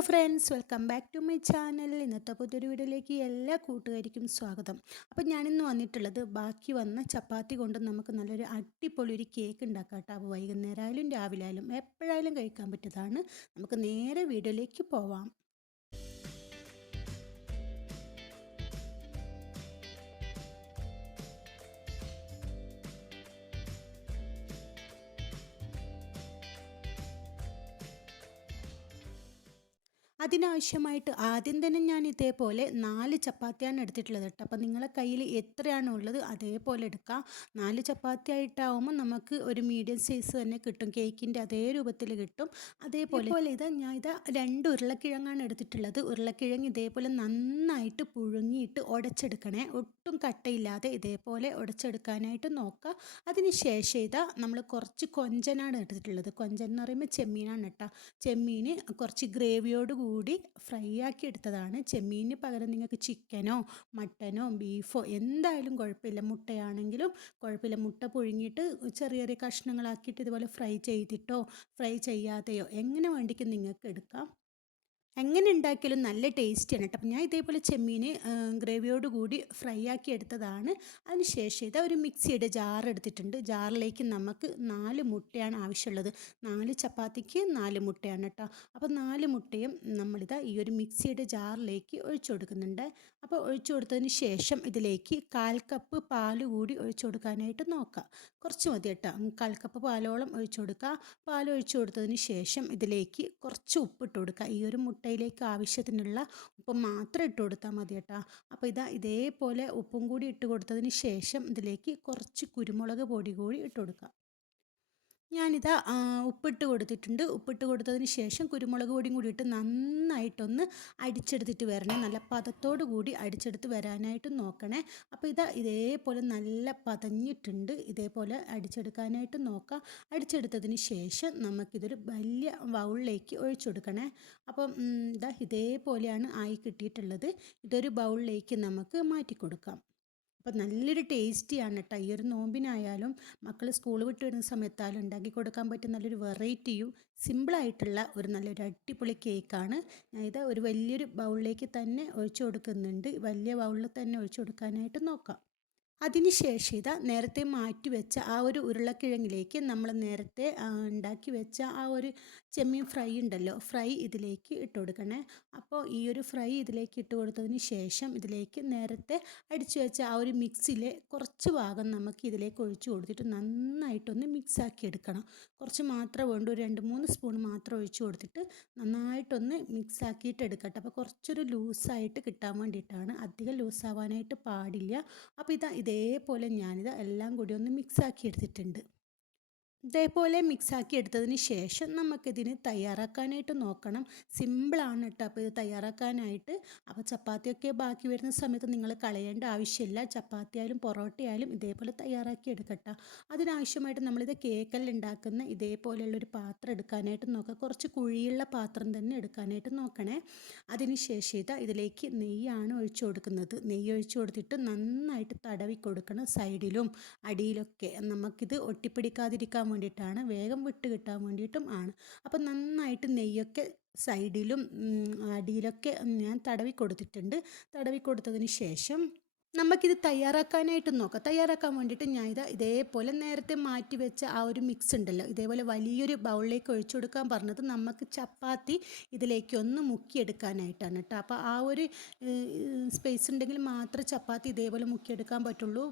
Hello friends welcome back to my channel. ഇന്നത്തെ പുതിയൊരു വീഡിയോയിലേക്ക് എല്ലാ കൂട്ടുകാർക്കും സ്വാഗതം. അപ്പോൾ ഞാനിന്ന് വന്നിട്ടുള്ളത് ബാക്കി വന്ന ചപ്പാത്തി കൊണ്ട് നമുക്ക് നല്ലൊരു അടിപൊളി ഒരു കേക്ക് ഉണ്ടാക്കാം കേട്ടോ. അപ്പോൾ വൈകുന്നേരം ആയാലും രാവിലെ ആയാലും എപ്പോഴായാലും കഴിക്കാൻ പറ്റിയതാണ്. നമുക്ക് നേരെ വീഡിയോയിലേക്ക് പോവാം. അതിനാവശ്യമായിട്ട് ആദ്യം തന്നെ ഞാൻ ഇതേപോലെ നാല് ചപ്പാത്തിയാണ് എടുത്തിട്ടുള്ളത് കേട്ടോ. അപ്പോൾ നിങ്ങളെ കയ്യിൽ എത്രയാണുള്ളത് അതേപോലെ എടുക്കാം നാല് ചപ്പാത്തി ആയിട്ടാവുമ്പോൾ നമുക്ക് ഒരു മീഡിയം സൈസ് തന്നെ കിട്ടും. കേക്കിന്റെ അതേ രൂപത്തിൽ കിട്ടും. അതേപോലെ പോലെ ഇത് ഞാൻ ഇത് രണ്ട് ഉരുളക്കിഴങ്ങാണ് എടുത്തിട്ടുള്ളത്. ഉരുളക്കിഴങ്ങ് ഇതേപോലെ നന്നായിട്ട് പുഴുങ്ങിയിട്ട് ഉടച്ചെടുക്കണേ. ഒട്ടും കട്ടയില്ലാതെ ഇതേപോലെ ഉടച്ചെടുക്കാനായിട്ട് നോക്കുക. അതിന് ശേഷം ഇതാ നമ്മൾ കുറച്ച് കൊഞ്ചനാണ് എടുത്തിട്ടുള്ളത്. കൊഞ്ചൻ എന്ന് പറയുമ്പോൾ ചെമ്മീനാണ് കേട്ടോ. ചെമ്മീൻ കുറച്ച് ഗ്രേവിയോട് കൂടി ഫ്രൈ ആക്കി എടുത്തതാണ്. ചെമ്മീനിന് പകരം നിങ്ങൾക്ക് ചിക്കനോ മട്ടനോ ബീഫോ എന്തായാലും കുഴപ്പമില്ല. മുട്ടയാണെങ്കിലും കുഴപ്പമില്ല. മുട്ട പുഴുങ്ങിയിട്ട് ചെറിയ ചെറിയ കഷ്ണങ്ങളാക്കിയിട്ട് ഇതുപോലെ ഫ്രൈ ചെയ്തിട്ടോ ഫ്രൈ ചെയ്യാതെയോ എങ്ങനെ വേണ്ടിക്കും നിങ്ങൾക്ക് എടുക്കാം. എങ്ങനെ ഉണ്ടാക്കിയാലും നല്ല ടേസ്റ്റിയാണ് കേട്ടോ. അപ്പം ഞാൻ ഇതേപോലെ ചെമ്മീൻ ഗ്രേവിയോട് കൂടി ഫ്രൈ ആക്കി എടുത്തതാണ്. അതിനുശേഷം ശേഷം ഇതാ ഒരു മിക്സിയുടെ ജാർ എടുത്തിട്ടുണ്ട്. ജാറിലേക്ക് നമുക്ക് നാല് മുട്ടയാണ് ആവശ്യമുള്ളത്. നാല് ചപ്പാത്തിക്ക് നാല് മുട്ടയാണ് കേട്ടോ. അപ്പോൾ നാല് മുട്ടയും നമ്മളിതാ ഈ ഒരു മിക്സിയുടെ ജാറിലേക്ക് ഒഴിച്ചു കൊടുക്കുന്നുണ്ട്. അപ്പോൾ ഒഴിച്ചു കൊടുത്തതിന് ശേഷം ഇതിലേക്ക് കാൽ കപ്പ് പാൽ കൂടി ഒഴിച്ചു കൊടുക്കാനായിട്ട് നോക്കാം. കുറച്ച് മതി കേട്ടോ. കാൽ കപ്പ് പാലോളം ഒഴിച്ചു കൊടുക്കുക പാൽ ഒഴിച്ചു കൊടുത്തതിന് ശേഷം ഇതിലേക്ക് കുറച്ച് ഉപ്പിട്ട് കൊടുക്കുക ഈ ഒരു മുട്ട മുട്ടയിലേക്ക് ആവശ്യത്തിനുള്ള ഉപ്പ് മാത്രം ഇട്ട് കൊടുത്താൽ മതി കേട്ടോ. അപ്പോൾ ഇതാ ഇതേപോലെ ഉപ്പും കൂടി ഇട്ട് കൊടുത്തതിന് ശേഷം ഇതിലേക്ക് കുറച്ച് കുരുമുളക് പൊടി കൂടി ഇട്ട് കൊടുക്കുക. ഞാനിതാ ഉപ്പിട്ട് കൊടുത്തിട്ടുണ്ട്. ഉപ്പിട്ട് കൊടുത്തതിന് ശേഷം കുരുമുളക് പൊടിയും കൂടി ഇട്ട് നന്നായിട്ടൊന്ന് അടിച്ചെടുത്തിട്ട് വരണം. നല്ല പതത്തോടു കൂടി അടിച്ചെടുത്ത് വരാനായിട്ട് നോക്കണേ. അപ്പോൾ ഇതാ ഇതേപോലെ നല്ല പതഞ്ഞിട്ടുണ്ട്. ഇതേപോലെ അടിച്ചെടുക്കാനായിട്ട് നോക്കാം. അടിച്ചെടുത്തതിന് ശേഷം നമുക്കിതൊരു വലിയ ബൗളിലേക്ക് ഒഴിച്ചെടുക്കണേ അപ്പം ഇതാ ഇതേപോലെയാണ് ആയി കിട്ടിയിട്ടുള്ളത്. ഇതൊരു ബൗളിലേക്ക് നമുക്ക് മാറ്റി കൊടുക്കാം. അപ്പോൾ നല്ലൊരു ടേസ്റ്റിയാണ് കേട്ടോ ഈ ഒരു നോമ്പിനായാലും മക്കൾ സ്കൂൾ വിട്ട് വരുന്ന സമയത്തായാലും ഉണ്ടാക്കി കൊടുക്കാൻ പറ്റുന്ന നല്ലൊരു വെറൈറ്റിയും സിമ്പിളായിട്ടുള്ള ഒരു നല്ലൊരു അടിപൊളി കേക്കാണ്. ഞാൻ ഇത് ഒരു വലിയൊരു ബൗളിലേക്ക് തന്നെ ഒഴിച്ചു കൊടുക്കുന്നുണ്ട്. വലിയ ബൗളിൽ തന്നെ ഒഴിച്ചു കൊടുക്കാനായിട്ട് നോക്കാം. അതിനുശേഷം ഇതാ നേരത്തെ മാറ്റി വെച്ച ആ ഒരു ഉരുളക്കിഴങ്ങിലേക്ക് നമ്മൾ നേരത്തെ ഉണ്ടാക്കി വെച്ച ആ ഒരു ചെമ്മീൻ ഫ്രൈ ഉണ്ടല്ലോ ഫ്രൈ ഇതിലേക്ക് ഇട്ട് കൊടുക്കണേ. അപ്പോൾ ഈ ഒരു ഫ്രൈ ഇതിലേക്ക് ഇട്ട് കൊടുത്തതിന് ശേഷം ഇതിലേക്ക് നേരത്തെ അടിച്ചു വെച്ച ആ ഒരു മിക്സിലെ കുറച്ച് ഭാഗം നമുക്ക് ഇതിലേക്ക് ഒഴിച്ചു കൊടുത്തിട്ട് നന്നായിട്ടൊന്ന് മിക്സാക്കി എടുക്കണം. കുറച്ച് മാത്രം വേണ്ട ഒരു രണ്ട് മൂന്ന് സ്പൂൺ മാത്രം ഒഴിച്ചു കൊടുത്തിട്ട് നന്നായിട്ടൊന്ന് മിക്സാക്കിയിട്ട് എടുക്കട്ടെ. അപ്പോൾ കുറച്ചൊരു ലൂസായിട്ട് കിട്ടാൻ വേണ്ടിയിട്ടാണ്. അധികം ലൂസാവാനായിട്ട് പാടില്ല. അപ്പോൾ ഇതാ ഇതേപോലെ ഞാനിത് എല്ലാം കൂടി ഒന്ന് മിക്സാക്കി എടുത്തിട്ടുണ്ട്. ഇതേപോലെ മിക്സാക്കി എടുത്തതിന് ശേഷം നമുക്കിതിന് തയ്യാറാക്കാനായിട്ട് നോക്കണം. സിമ്പിളാണ് കേട്ടോ അപ്പോൾ ഇത് തയ്യാറാക്കാനായിട്ട് അപ്പോൾ ചപ്പാത്തിയൊക്കെ ബാക്കി വരുന്ന സമയത്ത് നിങ്ങൾ കളയേണ്ട ആവശ്യമില്ല. ചപ്പാത്തി ആയാലും പൊറോട്ട ആയാലും ഇതേപോലെ തയ്യാറാക്കി എടുക്കട്ടോ. അതിനാവശ്യമായിട്ട് നമ്മളിത് കേക്കെല്ലാം ഉണ്ടാക്കുന്ന ഇതേപോലെയുള്ളൊരു പാത്രം എടുക്കാനായിട്ട് നോക്കുക കുറച്ച് കുഴിയുള്ള പാത്രം തന്നെ എടുക്കാനായിട്ട് നോക്കണേ. അതിന് ശേഷം ഇതാ ഇതിലേക്ക് നെയ്യാണ് ഒഴിച്ചു കൊടുക്കുന്നത്. നെയ്യ് ഒഴിച്ചു കൊടുത്തിട്ട് നന്നായിട്ട് തടവി കൊടുക്കണം സൈഡിലും അടിയിലൊക്കെ. നമുക്കിത് ഒട്ടിപ്പിടിക്കാതിരിക്കാൻ വേണ്ടിയിട്ടാണ് വേഗം വിട്ട് കിട്ടാൻ വേണ്ടിയിട്ടും ആണ്. അപ്പം നന്നായിട്ട് നെയ്യൊക്കെ സൈഡിലും അടിയിലൊക്കെ ഞാൻ തടവി കൊടുത്തിട്ടുണ്ട്. തടവി കൊടുത്തതിന് ശേഷം നമുക്കിത് തയ്യാറാക്കാനായിട്ട് നോക്കാം. തയ്യാറാക്കാൻ വേണ്ടിയിട്ട് ഞാൻ ഇത് ഇതേപോലെ നേരത്തെ മാറ്റി വെച്ച ആ ഒരു മിക്സ് ഉണ്ടല്ലോ. ഇതേപോലെ വലിയൊരു ബൗളിലേക്ക് ഒഴിച്ചു കൊടുക്കാൻ പറഞ്ഞത് നമുക്ക് ചപ്പാത്തി ഇതിലേക്ക് ഒന്ന് മുക്കിയെടുക്കാനായിട്ടാണ് കേട്ടോ. അപ്പോൾ ആ ഒരു സ്പേസ് ഉണ്ടെങ്കിൽ മാത്രമേ ചപ്പാത്തി ഇതേപോലെ മുക്കിയെടുക്കാൻ പറ്റുള്ളൂ.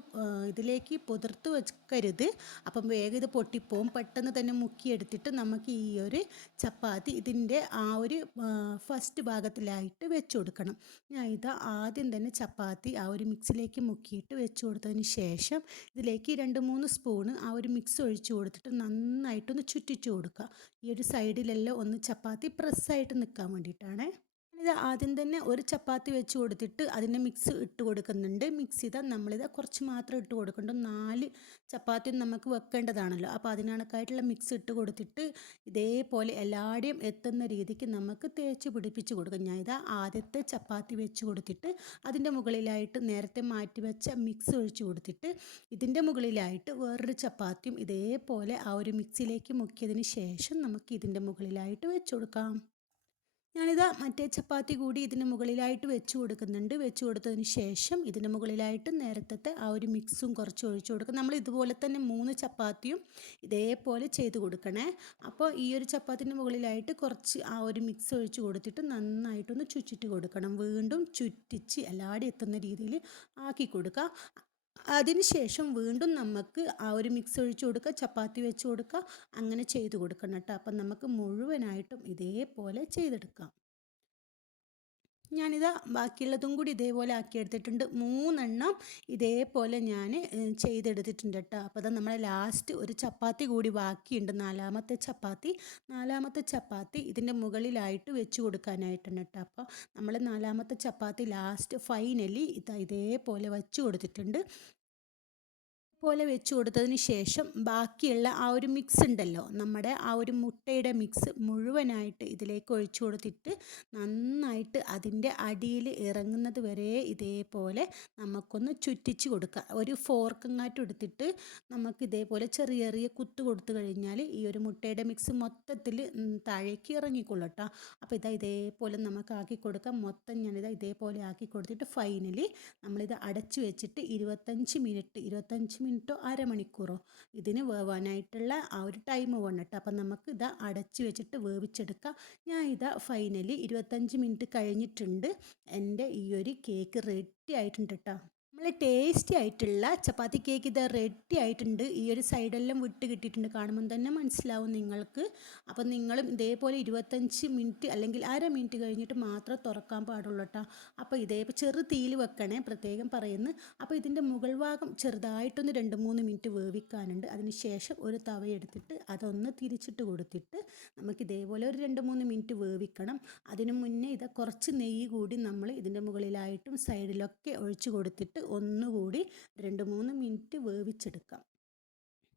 ഇതിലേക്ക് പുതിർത്ത് വെക്കരുത്. അപ്പം വേഗം ഇത് പൊട്ടിപ്പോവും. പെട്ടെന്ന് തന്നെ മുക്കിയെടുത്തിട്ട് നമുക്ക് ഈ ഒരു ചപ്പാത്തി ഇതിന്റെ ആ ഒരു ഫസ്റ്റ് ഭാഗത്തിലായിട്ട് വെച്ച് കൊടുക്കണം. ഞാൻ ഇത് ആദ്യം തന്നെ ചപ്പാത്തി ആ ഒരു മിക്സ് മിക്സിലേക്ക് മുക്കിയിട്ട് വെച്ച് കൊടുത്തതിന് ശേഷം ഇതിലേക്ക് രണ്ട് മൂന്ന് സ്പൂണ് ആ ഒരു മിക്സ് ഒഴിച്ച് കൊടുത്തിട്ട് നന്നായിട്ടൊന്ന് ചുറ്റിച്ചു കൊടുക്കുക. ഈ ഒരു സൈഡിലെല്ലാം ഒന്ന് ചപ്പാത്തി പ്രസ്സായിട്ട് നിൽക്കാൻ വേണ്ടിയിട്ടാണ്. ഇത് ആദ്യം തന്നെ ഒരു ചപ്പാത്തി വെച്ച് കൊടുത്തിട്ട് അതിന്റെ മിക്സ് ഇട്ട് കൊടുക്കുന്നുണ്ട്. മിക്സ് ചെയ്താൽ നമ്മളിത് കുറച്ച് മാത്രം ഇട്ട് കൊടുക്കുന്നുണ്ട് നാല് ചപ്പാത്തി നമുക്ക് വെക്കേണ്ടതാണല്ലോ. അപ്പോൾ അതിനണക്കായിട്ടുള്ള മിക്സ് ഇട്ട് കൊടുത്തിട്ട് ഇതേപോലെ എല്ലാവരുടെയും എത്തുന്ന രീതിക്ക് നമുക്ക് തേച്ച് പിടിപ്പിച്ച് കൊടുക്കും. ഞാൻ ഇതാ ആദ്യത്തെ ചപ്പാത്തി വെച്ച് കൊടുത്തിട്ട് അതിന്റെ മുകളിലായിട്ട് നേരത്തെ മാറ്റി വെച്ച മിക്സ് ഒഴിച്ച് കൊടുത്തിട്ട് ഇതിന്റെ മുകളിലായിട്ട് വേറൊരു ചപ്പാത്തിയും ഇതേപോലെ ആ ഒരു മിക്സിലേക്ക് മുക്കിയതിന് ശേഷം നമുക്ക് ഇതിന്റെ മുകളിലായിട്ട് വെച്ച് കൊടുക്കാം. ഞാനിതാ മറ്റേ ചപ്പാത്തി കൂടി ഇതിന് മുകളിലായിട്ട് വെച്ച് കൊടുക്കുന്നുണ്ട്. വെച്ച് കൊടുത്തതിന് ശേഷം ഇതിന് മുകളിലായിട്ട് നേരത്തെ ആ ഒരു മിക്സും കുറച്ച് ഒഴിച്ചു കൊടുക്കും. നമ്മൾ ഇതുപോലെ തന്നെ മൂന്ന് ചപ്പാത്തിയും ഇതേപോലെ ചെയ്ത് കൊടുക്കണേ. അപ്പോൾ ഈ ഒരു ചപ്പാത്തിന്റെ മുകളിലായിട്ട് കുറച്ച് ആ ഒരു മിക്സ് ഒഴിച്ച് കൊടുത്തിട്ട് നന്നായിട്ടൊന്ന് ചുറ്റിട്ട് കൊടുക്കണം. വീണ്ടും ചുറ്റിച്ച് എല്ലാവരും എത്തുന്ന രീതിയിൽ ആക്കി കൊടുക്കുക. അതിനുശേഷം വീണ്ടും നമുക്ക് ആ ഒരു മിക്സ് ഒഴിച്ചു കൊടുക്കുക ചപ്പാത്തി വെച്ച് കൊടുക്കുക അങ്ങനെ ചെയ്ത് കൊടുക്കണം കേട്ടോ. അപ്പം നമുക്ക് മുഴുവനായിട്ടും ഇതേപോലെ ചെയ്തെടുക്കാം. ഞാനിതാ ബാക്കിയുള്ളതും കൂടി ഇതേപോലെ ആക്കിയെടുത്തിട്ടുണ്ട് മൂന്നെണ്ണം ഇതേപോലെ ഞാൻ ചെയ്തെടുത്തിട്ടുണ്ട് കേട്ടോ. അപ്പോൾ അത് നമ്മളെ ലാസ്റ്റ് ഒരു ചപ്പാത്തി കൂടി ബാക്കിയുണ്ട്. നാലാമത്തെ ചപ്പാത്തി. നാലാമത്തെ ചപ്പാത്തി ഇതിന്റെ മുകളിലായിട്ട് വെച്ച് കൊടുക്കാനായിട്ടാണ് കേട്ടോ. അപ്പോൾ നമ്മൾ നാലാമത്തെ ചപ്പാത്തി ലാസ്റ്റ് ഫൈനലി ഇതാ ഇതേപോലെ വെച്ച് കൊടുത്തിട്ടുണ്ട്. പോലെ വെച്ച് കൊടുത്തതിന് ശേഷം ബാക്കിയുള്ള ആ ഒരു മിക്സ് ഉണ്ടല്ലോ നമ്മുടെ ആ ഒരു മുട്ടയുടെ മിക്സ് മുഴുവനായിട്ട് ഇതിലേക്ക് ഒഴിച്ചു കൊടുത്തിട്ട് നന്നായിട്ട് അതിന്റെ അടിയിൽ ഇറങ്ങുന്നത് വരെ ഇതേപോലെ നമുക്കൊന്ന് ചുറ്റിച്ച് കൊടുക്കുക. ഒരു ഫോർക്കങ്ങാറ്റ് എടുത്തിട്ട് നമുക്ക് ഇതേപോലെ ചെറിയ ചെറിയ കുത്ത് കൊടുത്തു കഴിഞ്ഞാൽ ഈ ഒരു മുട്ടയുടെ മിക്സ് മൊത്തത്തിൽ താഴേക്ക് ഇറങ്ങിക്കൊള്ളട്ടോ. അപ്പോൾ ഇതാ ഇതേപോലെ നമുക്ക് ആക്കി കൊടുക്കാം. മൊത്തം ഞാനിതാ ഇതേപോലെ ആക്കി കൊടുത്തിട്ട് ഫൈനലി നമ്മളിത് അടച്ചു വെച്ചിട്ട് ഇരുപത്തഞ്ച് മിനിറ്റ് ഇരുപത്തഞ്ച് മിനിറ്റോ അരമണിക്കൂറോ ഇതിന് വേവാനായിട്ടുള്ള ആ ഒരു ടൈം വേണം കേട്ടോ അപ്പം നമുക്ക് ഇതാ അടച്ച് വെച്ചിട്ട് വേവിച്ചെടുക്കാം. ഞാൻ ഇതാ ഫൈനലി ഇരുപത്തഞ്ച് മിനിറ്റ് കഴിഞ്ഞിട്ടുണ്ട്. എന്റെ ഈ ഒരു കേക്ക് റെഡി ആയിട്ടുണ്ട് കേട്ടോ നമ്മൾ ടേസ്റ്റി ആയിട്ടുള്ള ചപ്പാത്തി കേക്ക് ഇത് റെഡി ആയിട്ടുണ്ട്. ഈ ഒരു സൈഡെല്ലാം വിട്ട് കിട്ടിയിട്ടുണ്ട്. കാണുമ്പോൾ തന്നെ മനസ്സിലാവും നിങ്ങൾക്ക്. അപ്പം നിങ്ങളും ഇതേപോലെ ഇരുപത്തഞ്ച് മിനിറ്റ് അല്ലെങ്കിൽ അര മിനിറ്റ് കഴിഞ്ഞിട്ട് മാത്രം തുറക്കാൻ പാടുള്ളൂ കേട്ടോ അപ്പോൾ ഇതേ ചെറു തീയിൽ വെക്കണേ പ്രത്യേകം പറയുന്നു. അപ്പോൾ ഇതിന്റെ മുകൾ ഭാഗം ചെറുതായിട്ടൊന്ന് രണ്ട് മൂന്ന് മിനിറ്റ് വേവിക്കാനുണ്ട്. അതിനുശേഷം ഒരു തവ എടുത്തിട്ട് അതൊന്ന് തിരിച്ചിട്ട് കൊടുത്തിട്ട് നമുക്ക് ഇതേപോലെ ഒരു രണ്ട് മൂന്ന് മിനിറ്റ് വേവിക്കണം. അതിനു മുന്നേ ഇത് കുറച്ച് നെയ്യ് കൂടി നമ്മൾ ഇതിന്റെ മുകളിലായിട്ടും സൈഡിലൊക്കെ ഒഴിച്ച് കൊടുത്തിട്ട് ഒന്നുകൂടി രണ്ട് മൂന്ന് മിനിറ്റ് വേവിച്ചെടുക്കാം.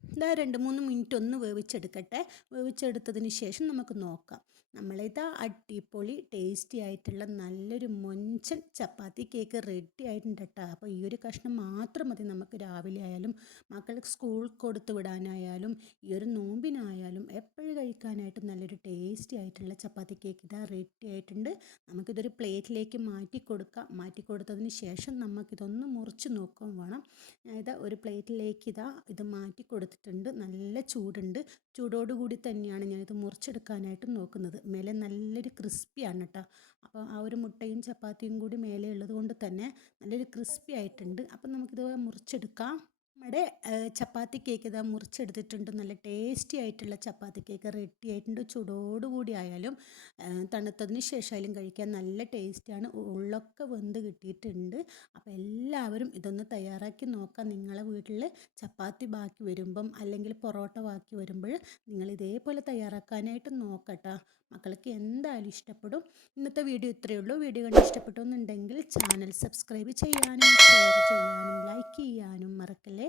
ഇതാ രണ്ട് മൂന്ന് മിനിറ്റ് ഒന്ന് വേവിച്ചെടുക്കട്ടെ. വേവിച്ചെടുത്തതിന് ശേഷം നമുക്ക് നോക്കാം. നമ്മളിതാ അടിപൊളി ടേസ്റ്റി ആയിട്ടുള്ള നല്ലൊരു മൊഞ്ചൻ ചപ്പാത്തി കേക്ക് റെഡി ആയിട്ടുണ്ട് അപ്പോൾ ഈ ഒരു കഷ്ണം മാത്രം മതി നമുക്ക് രാവിലെ ആയാലും മക്കൾക്ക് സ്കൂൾ കൊടുത്തു വിടാനായാലും ഈ ഒരു നോമ്പിനായാലും എപ്പോഴും കഴിക്കാനായിട്ട് നല്ലൊരു ടേസ്റ്റി ആയിട്ടുള്ള ചപ്പാത്തി കേക്ക് ഇതാ റെഡി ആയിട്ടുണ്ട്. നമുക്കിതൊരു പ്ലേറ്റിലേക്ക് മാറ്റി കൊടുക്കാം. മാറ്റി കൊടുത്തതിന് ശേഷം നമുക്കിതൊന്ന് മുറിച്ച് നോക്കാൻ വേണം. ഇതാ ഒരു പ്ലേറ്റിലേക്ക് ഇതാ ഇത് മാറ്റി കൊടുത്തിട്ടുണ്ട്. നല്ല ചൂടുണ്ട്. ചൂടോടുകൂടി തന്നെയാണ് ഞാനിത് മുറിച്ചെടുക്കാനായിട്ട് നോക്കുന്നത്. മേലെ നല്ലൊരു ക്രിസ്പിയാണ് കേട്ടോ അപ്പോൾ ആ ഒരു മുട്ടയും ചപ്പാത്തിയും കൂടി മേലെ ഉള്ളത് കൊണ്ട് തന്നെ നല്ലൊരു ക്രിസ്പി ആയിട്ടുണ്ട് അപ്പം നമുക്കിത് മുറിച്ചെടുക്കാം. നമ്മുടെ ചപ്പാത്തി കേക്ക് ഇതാ മുറിച്ചെടുത്തിട്ടുണ്ട്. നല്ല ടേസ്റ്റി ആയിട്ടുള്ള ചപ്പാത്തി കേക്ക് റെഡി ആയിട്ടുണ്ട്. ചൂടോടുകൂടി ആയാലും തണുത്തതിന് ശേഷമായാലും കഴിക്കാൻ നല്ല ടേസ്റ്റാണ്. ഉള്ളൊക്കെ വെന്ത് കിട്ടിയിട്ടുണ്ട്. അപ്പോൾ എല്ലാവരും ഇതൊന്ന് തയ്യാറാക്കി നോക്കാം. നിങ്ങളെ വീട്ടിൽ ചപ്പാത്തി ബാക്കി വരുമ്പം അല്ലെങ്കിൽ പൊറോട്ട ബാക്കി വരുമ്പോൾ നിങ്ങൾ ഇതേപോലെ തയ്യാറാക്കാനായിട്ട് നോക്കട്ടോ. മക്കൾക്ക് എന്തായാലും ഇഷ്ടപ്പെടും. ഇന്നത്തെ വീഡിയോ ഇത്രയേ ഉള്ളൂ. വീഡിയോ കണ്ട് ഇഷ്ടപ്പെട്ടു എന്നുണ്ടെങ്കിൽ ചാനൽ സബ്സ്ക്രൈബ് ചെയ്യാനും ഷെയർ ചെയ്യാനും ലൈക്ക് ചെയ്യാനും മറക്കല്ലേ?